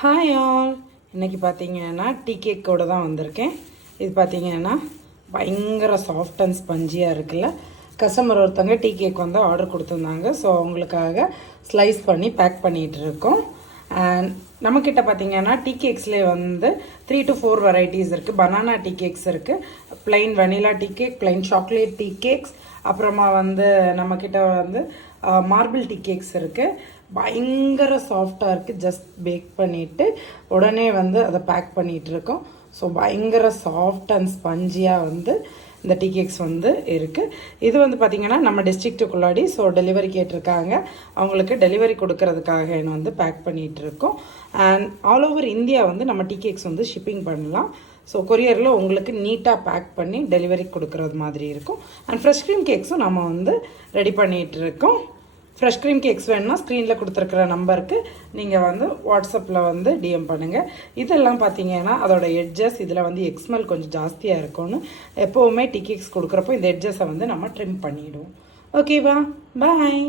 Hi all, இன்றைக்கி பார்த்தீங்கன்னா tea கேக்கோடு தான் வந்திருக்கேன். இது பார்த்தீங்கன்னா பயங்கர சாஃப்ட் அண்ட் ஸ்பஞ்சியாக இருக்குல்ல. கஸ்டமர் ஒருத்தவங்க டீ கேக் வந்து ஆர்டர் கொடுத்துருந்தாங்க. ஸோ அவங்களுக்காக ஸ்லைஸ் பண்ணி பேக் பண்ணிகிட்டு இருக்கோம். அண்ட் நம்மக்கிட்ட பார்த்தீங்கன்னா டீ கேக்ஸ்லேயே வந்து 3 to 4 வெரைட்டிஸ் இருக்குது. பனானா டீ கேக்ஸ் இருக்குது, plain vanilla tea cake, plain chocolate tea cakes, அப்புறமா வந்து நம்மக்கிட்ட வந்து மார்பிள் டீ கேக்ஸ் இருக்குது. பயங்கர சாஃப்டாக இருக்குது. ஜஸ்ட் பேக் பண்ணிவிட்டு உடனே வந்து அதை பேக் பண்ணிகிட்ருக்கோம். ஸோ பயங்கர சாஃப்ட் அண்ட் ஸ்பஞ்சியாக வந்து இந்த டீ கேக்ஸ் வந்து இருக்குது. இது வந்து பார்த்திங்கன்னா நம்ம டிஸ்ட்ரிக்ட்டுக்குள்ளாடி ஸோ டெலிவரி கேட்டிருக்காங்க. அவங்களுக்கு டெலிவரி கொடுக்கறதுக்காக என்ன வந்து பேக் பண்ணிகிட்ருக்கோம். அண்ட் ஆல் ஓவர் இந்தியா வந்து நம்ம டீ கேக்ஸ் வந்து ஷிப்பிங் பண்ணலாம். ஸோ கொரியரில் உங்களுக்கு நீட்டாக பேக் பண்ணி டெலிவரி கொடுக்குறது மாதிரி இருக்கும். அண்ட் ஃப்ரெஷ் க்ரீம் கேக்ஸும் நம்ம வந்து ரெடி பண்ணிகிட்ருக்கோம். ஃப்ரெஷ் க்ரீம் கேக்ஸ் வேணுன்னா ஸ்க்ரீனில் கொடுத்துருக்குற நம்பருக்கு நீங்கள் வந்து வாட்ஸ்அப்பில் வந்து டிஎம் பண்ணுங்கள். இதெல்லாம் பார்த்தீங்கன்னா அதோட எட்ஜஸ் இதில் வந்து எக்ஸ்மெல் கொஞ்சம் ஜாஸ்தியாக இருக்கும்னு எப்போவுமே டீ கேக்ஸ் கொடுக்குறப்போ இந்த எட்ஜஸை வந்து நம்ம ட்ரிம் பண்ணிவிடுவோம். ஓகேவா, பாய்.